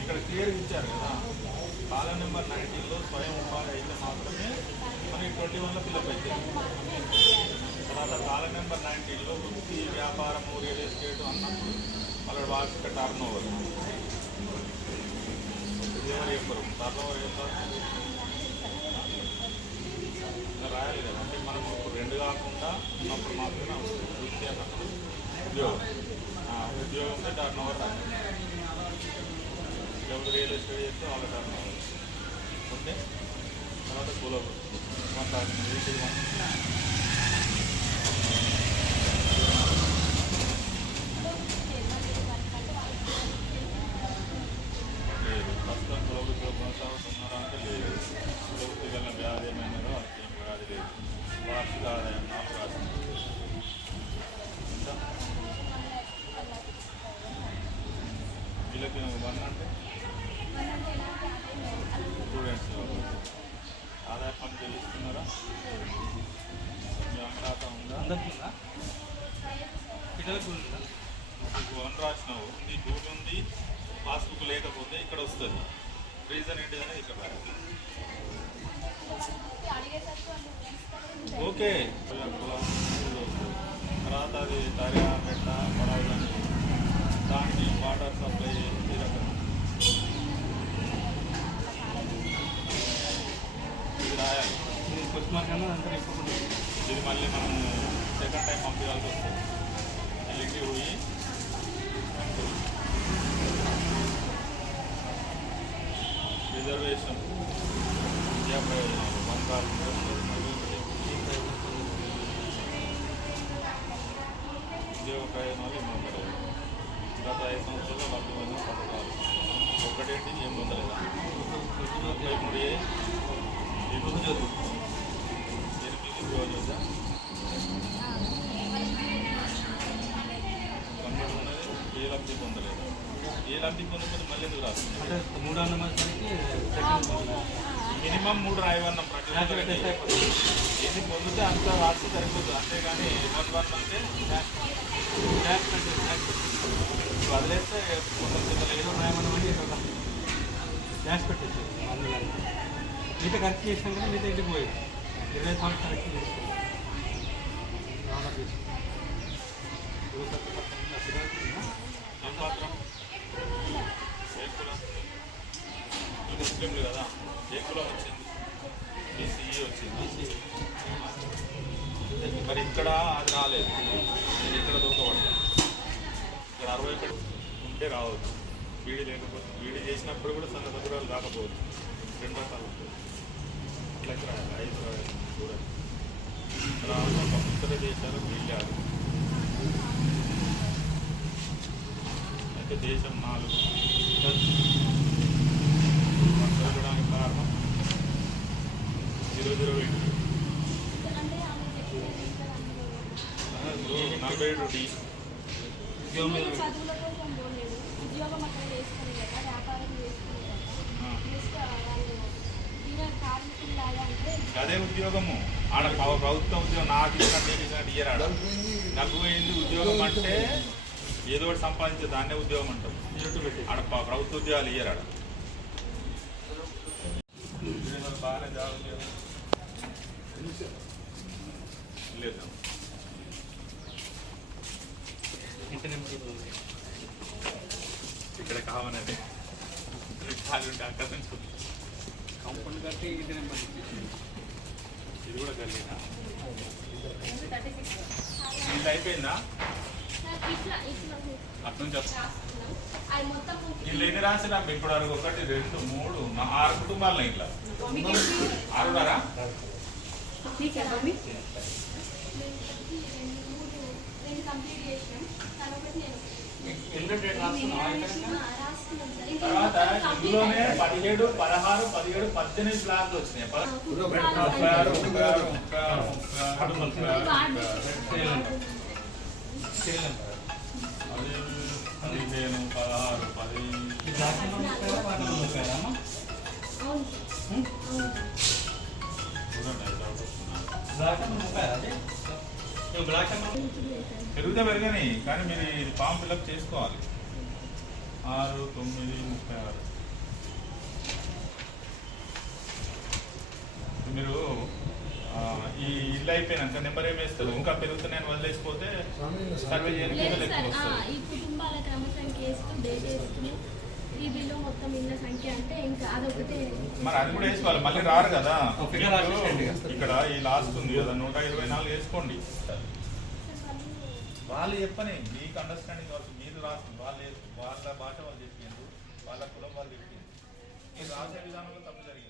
ఇక్కడ క్లియర్ ఇచ్చారు కదా. పాల నెంబర్ నైన్టీన్లో స్వయం ఉపాధి అయితే మాత్రమే మనకి ట్వంటీ వన్లో ఫిల్అప్ అవుతుంది తర్వాత పాల నెంబర్ నైన్టీన్లో వృత్తి వ్యాపారము రియల్ ఎస్టేట్ అన్నప్పుడు వాళ్ళ వార్షిక టర్న్ ఓవర్ ఎవరు టర్నోవర్ టర్న్ రాయాలి కదా. అంటే మనకు రెండు కాకుండా ఉన్నప్పుడు మాత్రమే వృత్తి అన్నప్పుడు ఉద్యోగం ఉద్యోగం ఉంటే టర్న్ ఓవర్ రాయాలి ఎవరు రియల్ ఎస్టేట్ చేస్తే వాళ్ళ టర్న్ ఓవర్ ఉంటే తర్వాత కుల వృత్తి వీళ్ళకి వన్ అంటే స్టూడెంట్స్ ఆదాయ పన్ను చెల్లిస్తున్నారా? అమరాత ఉందా? పిల్లలకు నీకు వన్ రాసినావు. నీ భూమి ఉంది పాస్బుక్ లేకపోతే ఇక్కడ వస్తుంది. రీజన్ ఏంటిదని ఇక్కడ ఓకే తర్వాత అది తరియా పెట్ట దానికి వాటర్ సప్లై ఈ రకం. ఇది రాయాలి. ఇది క్వశ్చన్ మార్క్ అన్నది అంతా ఇప్పుడు ఇది మళ్ళీ మనం సెకండ్ టైం పంపించాల్సి వస్తుంది మళ్ళీ పోయి రిజర్వేషన్. విద్యా ప్రయోజనాలు బంగారు ఉద్యోగ ప్రయోజనాలు ఇవ్వబడేవి గత ఐదు సంవత్సరాల్లో లభ్యమైన పథకాలు. ఒకటేంటి ఏం పొందలేదా? ముప్పై మూడు ఏ ఎనిమిది ఏ లబ్ధి పొందలేదు. ఏ లబ్ధి పొందకపోతే మళ్ళీ ఎందుకు రాదు? అంటే మూడో సెకండ్ మినిమం మూడు రాయవన్నాం ప్రతి ఏది పొందితే అంత రాస్తే సరిపోతుంది. అంతేగాని వన్ వన్ అంటే వదిలేస్తే ఏదో లేదు రాయమన్నమని ట్యాక్స్ పెట్టేసి అందులో మీతో కరెక్ట్ చేసినాం కదా మిగతా ఇంటికి పోయేది. ఇరవై సంవత్సరాలు కరెక్ట్ చేసుకోవాలి లేకపోతే బీడీ చేసినప్పుడు కూడా సన్న సదురాలు రాకపోవచ్చు రెండు రకాలు ఉంటాయి ఇట్లా ఇక్కడ ఐదు రాయాలి చూడండి తర్వాత ఇతర దేశాలకు వెళ్ళారు అయితే దేశం నాలుగు జరగడానికి కారణం జీరో జీరో ఎయిట్ నలభై ఏడు డి ఉద్యోగం అక్కడ చేసుకుని కదా వ్యాపారం చేసుకుని కదా దీని అంటే అదే ఉద్యోగము. ఆడ ప్ర- ప్రభుత్వ ఉద్యోగం నాకు ఇచ్చినట్టు ఇచ్చినట్టు ఇయ్యరాడ. డబ్బు పోయింది ఉద్యోగం అంటే ఏదో ఒకటి సంపాదించే దాన్నే ఉద్యోగం అంటాం. ఆడ ప్ర- ప్రభుత్వ ఉద్యోగాలు ఇయ్యరాడ. బాగానే జాబ్ లేదు నెంబర్ ఇక్కడ కావాలని ఖాళీ ఉంటే అక్కడ నుంచి కాంపౌండ్ కట్టి నెంబర్ ఇది కూడా గల్లీనా ఇది అయిపోయిందా అటు నుంచి వీళ్ళు ఎన్ని రాసినా ఇప్పుడు వరకు ఒకటి రెండు మూడు ఆరు కుటుంబాలు ఇట్లా కంప్లీట్ చేసినాం తర్వాత నేను ఎల్లు డేట్ రాస్తున్నావా ఇక్కడ ఆ, రాస్తున్నాం సార్ ఇంకా తర్వాత మొత్తం complete ఇందులోనే అయ్యింది. పదిహేడు పదహారు పదిహేడు పద్దెనిమిది ప్లాన్లు వచ్చినాయి పద- ముప్పై ఆరు ముప్పై ఆరు ముప్పై ఆరు ముప్పై ఆరు ముప్పై ఆరు ముప్పై ఆరు సేల్ నెంబర్ అది పదిహేను పదహారు పది ఈ బ్లాక్ నెంబర్ ముప్పై వాటి నెంబర్ ముప్పై అమ్మా అవును హ్మ్? అవును చూడండి అది డౌట్ వస్తుందా? బ్లాక్ నెంబర్ ముప్పై అదే నువ్వు బ్లాక్ నెంబర్ పెరుగుతా పెరగని కానీ మీరు ఇది ఫామ్ ఫిల్అప్ చేసుకోవాలి. ఆరు తొమ్మిది ముప్పై ఆరు. మీరు ఆ, ఈ ఇల్లు అయిపోయినాక నెంబర్ ఏం వేస్తారు? ఇంకా పెరుగుతున్నాయని వదిలేసిపోతే సర్వే చేయడానికి వస్తుంది. మొత్తం ఇళ్ళ సంఖ్య అంటే ఇంకా అదొకటే మరి అది కూడా వేసుకోవాలి. మళ్ళీ రారు కదా. ఇక్కడ ఈ లాస్ట్ ఉంది కదా నూట ఇరవై నాలుగు వేసుకోండి. వాళ్ళు చెప్పని మీకు అండర్స్టాండింగ్ కావచ్చు. మీరు రాసి వాళ్ళు వాళ్ళ భాష వాళ్ళు చెప్పిండ్రు వాళ్ళ కులం వాళ్ళు చెప్పిండ్రు మీరు రాసే విధానంలో తప్పు జరిగింది.